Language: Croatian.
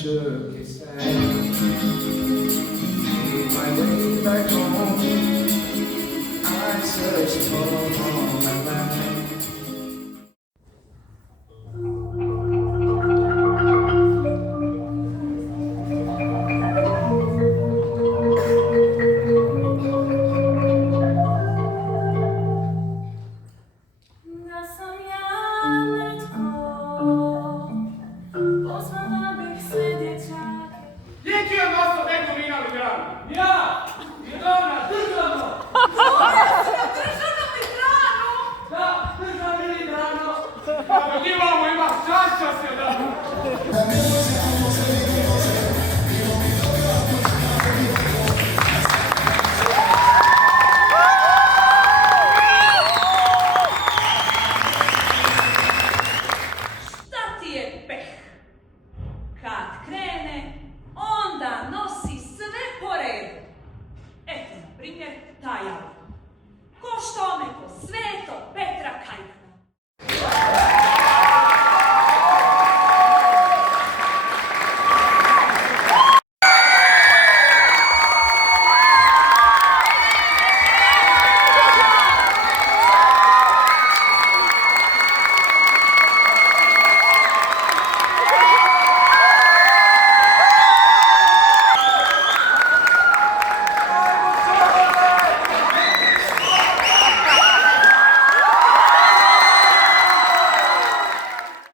shook his head. Made my way back home. I searched for all my life. Onda nosi sve po redu. Eto, na primjer, taj auto.